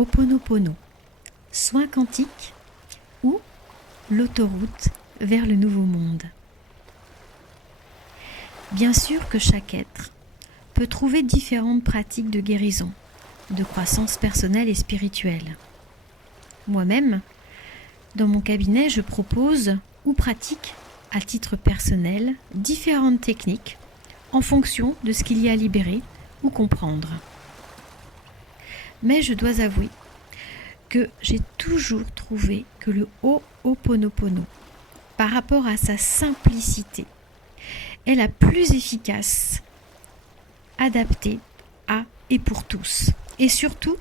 Ho'oponopono, soin quantique ou l'autoroute vers le nouveau monde. Bien sûr que chaque être peut trouver différentes pratiques de guérison, de croissance personnelle et spirituelle. Moi-même, dans mon cabinet, je propose ou pratique à titre personnel différentes techniques en fonction de ce qu'il y a à libérer ou comprendre. Mais je dois avouer que j'ai toujours trouvé que le Ho'oponopono, par rapport à sa simplicité, est la plus efficace, adaptée à et pour tous. Et surtout,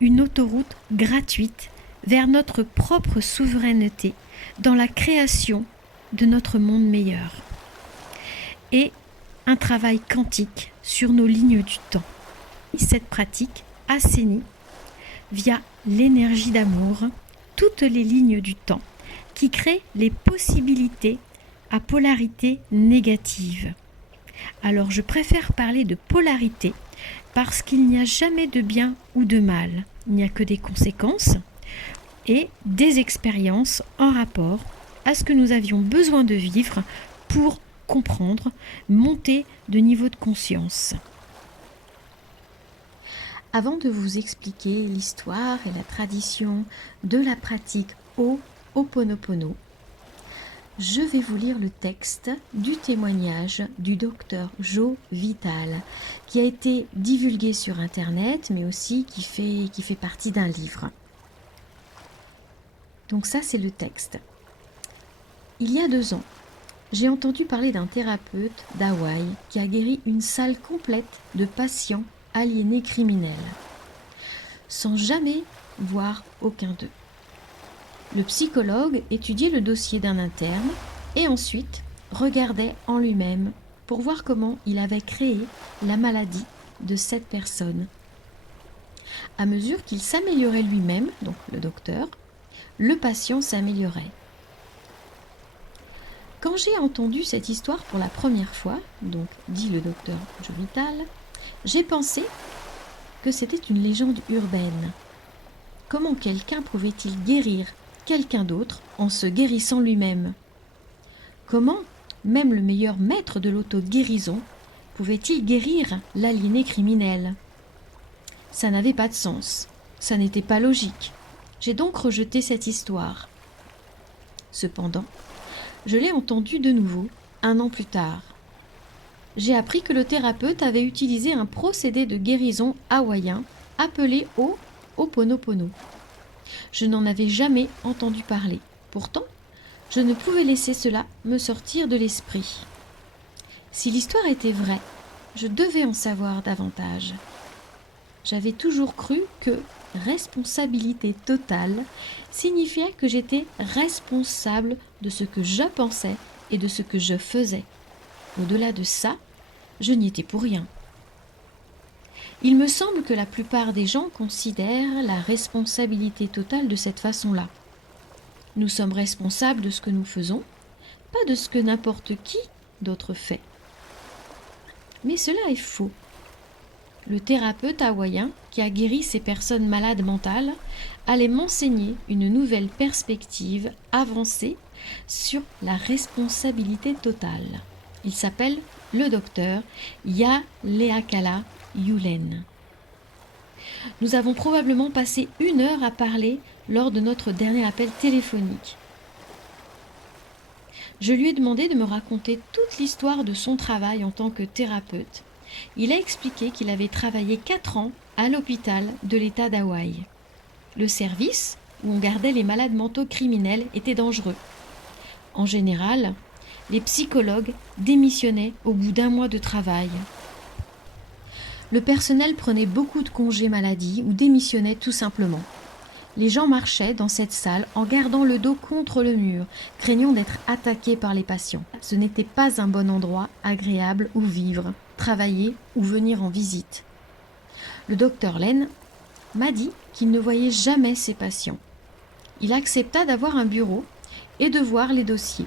une autoroute gratuite vers notre propre souveraineté dans la création de notre monde meilleur. Et un travail quantique sur nos lignes du temps. Cette pratique assainit via l'énergie d'amour toutes les lignes du temps qui créent les possibilités à polarité négative. Alors je préfère parler de polarité parce qu'il n'y a jamais de bien ou de mal. Il n'y a que des conséquences et des expériences en rapport à ce que nous avions besoin de vivre pour comprendre, monter de niveau de conscience. Avant de vous expliquer l'histoire et la tradition de la pratique Ho'oponopono, je vais vous lire le texte du témoignage du docteur Joe Vital, qui a été divulgué sur Internet, mais aussi qui fait partie d'un livre. Donc ça, c'est le texte. Il y a 2 ans, j'ai entendu parler d'un thérapeute d'Hawaï qui a guéri une salle complète de patients aliénés criminels, sans jamais voir aucun d'eux. Le psychologue étudiait le dossier d'un interne et ensuite regardait en lui-même pour voir comment il avait créé la maladie de cette personne. À mesure qu'il s'améliorait lui-même, donc le docteur, le patient s'améliorait. Quand j'ai entendu cette histoire pour la première fois, donc dit le docteur Joe Vital, j'ai pensé que c'était une légende urbaine. Comment quelqu'un pouvait-il guérir quelqu'un d'autre en se guérissant lui-même? Comment même le meilleur maître de l'auto-guérison pouvait-il guérir l'aliéné criminel? Ça n'avait pas de sens, ça n'était pas logique. J'ai donc rejeté cette histoire. Cependant, je l'ai entendue de nouveau 1 an plus tard. J'ai appris que le thérapeute avait utilisé un procédé de guérison hawaïen appelé Ho'oponopono. Je n'en avais jamais entendu parler. Pourtant, je ne pouvais laisser cela me sortir de l'esprit. Si l'histoire était vraie, je devais en savoir davantage. J'avais toujours cru que responsabilité totale signifiait que j'étais responsable de ce que je pensais et de ce que je faisais. Au-delà de ça, je n'y étais pour rien. Il me semble que la plupart des gens considèrent la responsabilité totale de cette façon-là. Nous sommes responsables de ce que nous faisons, pas de ce que n'importe qui d'autre fait. Mais cela est faux. Le thérapeute hawaïen qui a guéri ces personnes malades mentales allait m'enseigner une nouvelle perspective avancée sur la responsabilité totale. Il s'appelle le docteur Yaleakala Yulen. Nous avons probablement passé 1 heure à parler lors de notre dernier appel téléphonique. Je lui ai demandé de me raconter toute l'histoire de son travail en tant que thérapeute. Il a expliqué qu'il avait travaillé 4 ans à l'hôpital de l'État d'Hawaï. Le service, où on gardait les malades mentaux criminels, était dangereux. En général, les psychologues démissionnaient au bout d'1 mois de travail. Le personnel prenait beaucoup de congés maladie ou démissionnait tout simplement. Les gens marchaient dans cette salle en gardant le dos contre le mur, craignant d'être attaqués par les patients. Ce n'était pas un bon endroit agréable où vivre, travailler ou venir en visite. Le docteur Len m'a dit qu'il ne voyait jamais ses patients. Il accepta d'avoir un bureau et de voir les dossiers.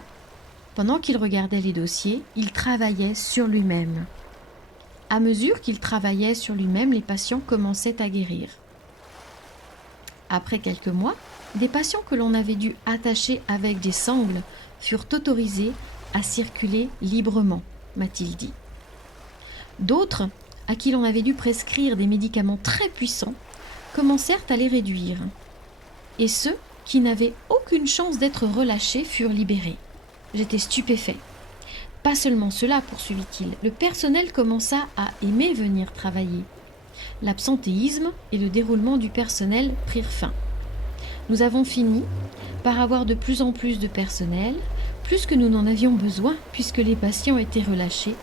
Pendant qu'il regardait les dossiers, il travaillait sur lui-même. À mesure qu'il travaillait sur lui-même, les patients commençaient à guérir. Après quelques mois, des patients que l'on avait dû attacher avec des sangles furent autorisés à circuler librement, m'a-t-il dit. D'autres, à qui l'on avait dû prescrire des médicaments très puissants, commencèrent à les réduire. Et ceux qui n'avaient aucune chance d'être relâchés furent libérés. J'étais stupéfait. Pas seulement cela, poursuivit-il, le personnel commença à aimer venir travailler. L'absentéisme et le déroulement du personnel prirent fin. Nous avons fini par avoir de plus en plus de personnel, plus que nous n'en avions besoin, puisque les patients étaient relâchés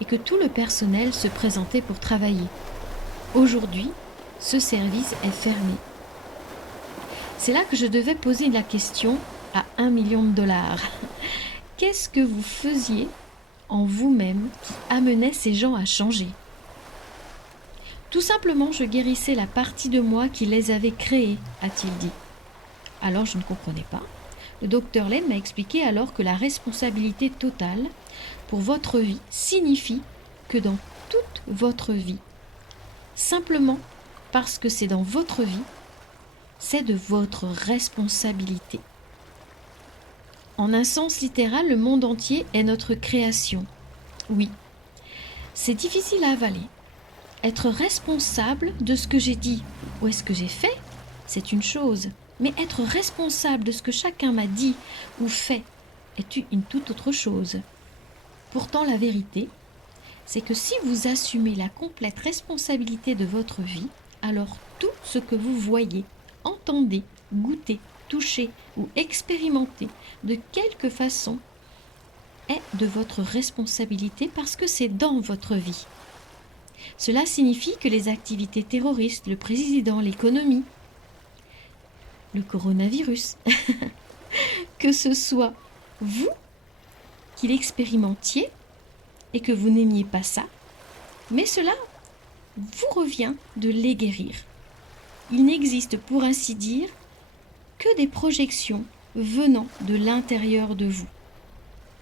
et que tout le personnel se présentait pour travailler. Aujourd'hui, ce service est fermé. C'est là que je devais poser la question à 1 million de dollars. Qu'est-ce que vous faisiez en vous-même qui amenait ces gens à changer? Tout simplement, je guérissais la partie de moi qui les avait créés, a-t-il dit. Alors je ne comprenais pas. Le docteur Lane m'a expliqué alors que la responsabilité totale pour votre vie signifie que dans toute votre vie, simplement parce que c'est dans votre vie, c'est de votre responsabilité. En un sens littéral, le monde entier est notre création. Oui, c'est difficile à avaler. Être responsable de ce que j'ai dit ou est-ce que j'ai fait, c'est une chose. Mais être responsable de ce que chacun m'a dit ou fait est une toute autre chose. Pourtant, la vérité, c'est que si vous assumez la complète responsabilité de votre vie, alors tout ce que vous voyez, entendez, goûtez, touchez ou expérimentez de quelque façon est de votre responsabilité parce que c'est dans votre vie. Cela signifie que les activités terroristes, le président, l'économie, le coronavirus, que ce soit vous qui l'expérimentiez et que vous n'aimiez pas ça, mais cela vous revient de les guérir. Il n'existe pour ainsi dire que des projections venant de l'intérieur de vous.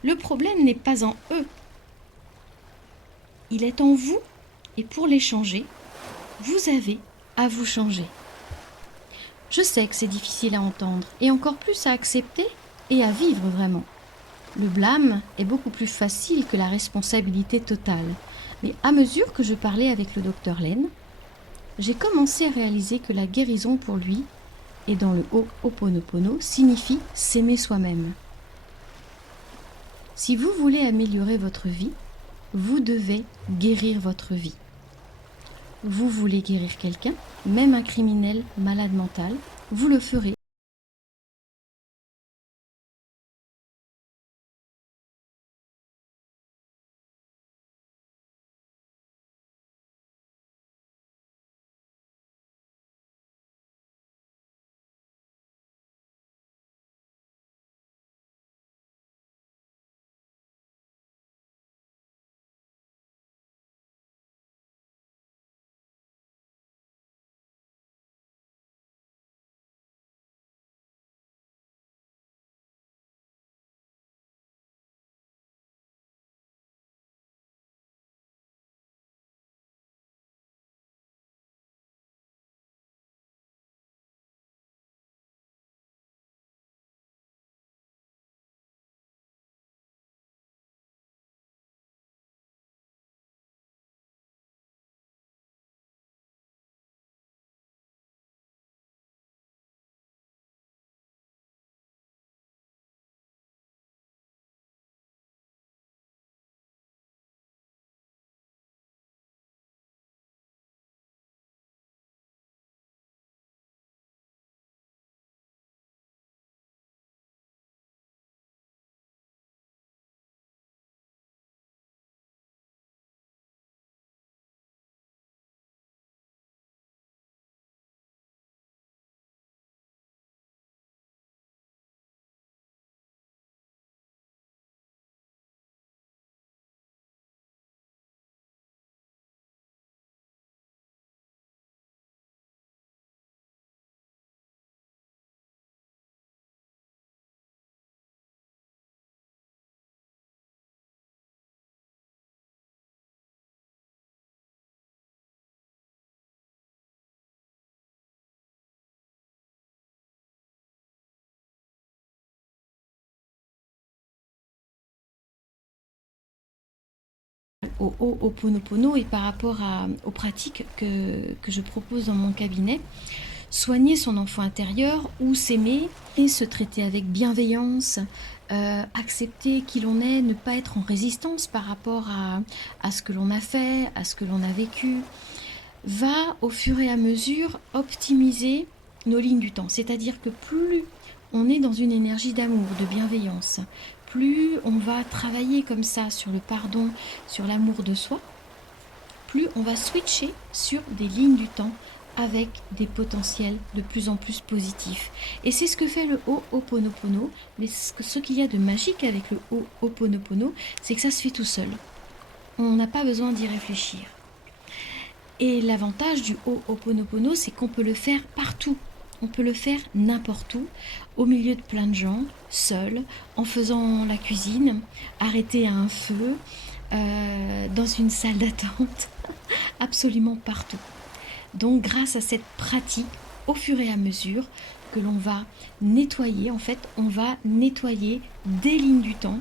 Le problème n'est pas en eux, il est en vous et pour les changer, vous avez à vous changer. Je sais que c'est difficile à entendre et encore plus à accepter et à vivre vraiment. Le blâme est beaucoup plus facile que la responsabilité totale. Mais à mesure que je parlais avec le docteur Lane, j'ai commencé à réaliser que la guérison pour lui, et dans le Ho'oponopono, signifie s'aimer soi-même. Si vous voulez améliorer votre vie, vous devez guérir votre vie. Vous voulez guérir quelqu'un, même un criminel malade mental, vous le ferez au Ho'oponopono et par rapport aux pratiques que je propose dans mon cabinet. Soigner son enfant intérieur ou s'aimer et se traiter avec bienveillance, accepter qui l'on est, ne pas être en résistance par rapport à ce que l'on a fait, à ce que l'on a vécu, va au fur et à mesure optimiser nos lignes du temps. C'est-à-dire que plus on est dans une énergie d'amour, de bienveillance, plus on va travailler comme ça sur le pardon, sur l'amour de soi, plus on va switcher sur des lignes du temps avec des potentiels de plus en plus positifs. Et c'est ce que fait le Ho'oponopono, mais ce qu'il y a de magique avec le Ho'oponopono, c'est que ça se fait tout seul. On n'a pas besoin d'y réfléchir. Et l'avantage du Ho'oponopono, c'est qu'on peut le faire partout. On peut le faire n'importe où, au milieu de plein de gens, seul, en faisant la cuisine, arrêté à un feu, dans une salle d'attente, absolument partout. Donc grâce à cette pratique, au fur et à mesure que l'on va nettoyer, en fait, on va nettoyer des lignes du temps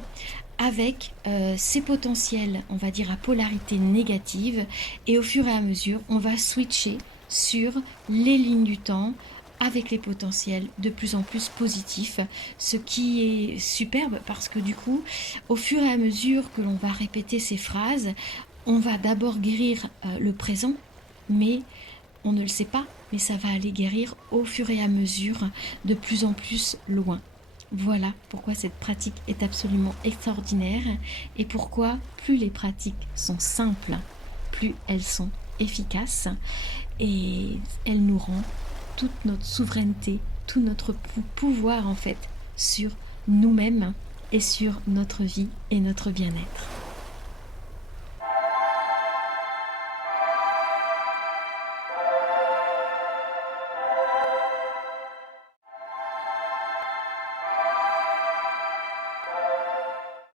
avec ces potentiels, on va dire à polarité négative, et au fur et à mesure, on va switcher sur les lignes du temps avec les potentiels de plus en plus positifs, ce qui est superbe parce que du coup, au fur et à mesure que l'on va répéter ces phrases, on va d'abord guérir le présent, mais on ne le sait pas, mais ça va aller guérir au fur et à mesure de plus en plus loin. Voilà pourquoi cette pratique est absolument extraordinaire et pourquoi plus les pratiques sont simples, plus elles sont efficaces et elles nous rendent toute notre souveraineté, tout notre pouvoir en fait sur nous-mêmes et sur notre vie et notre bien-être.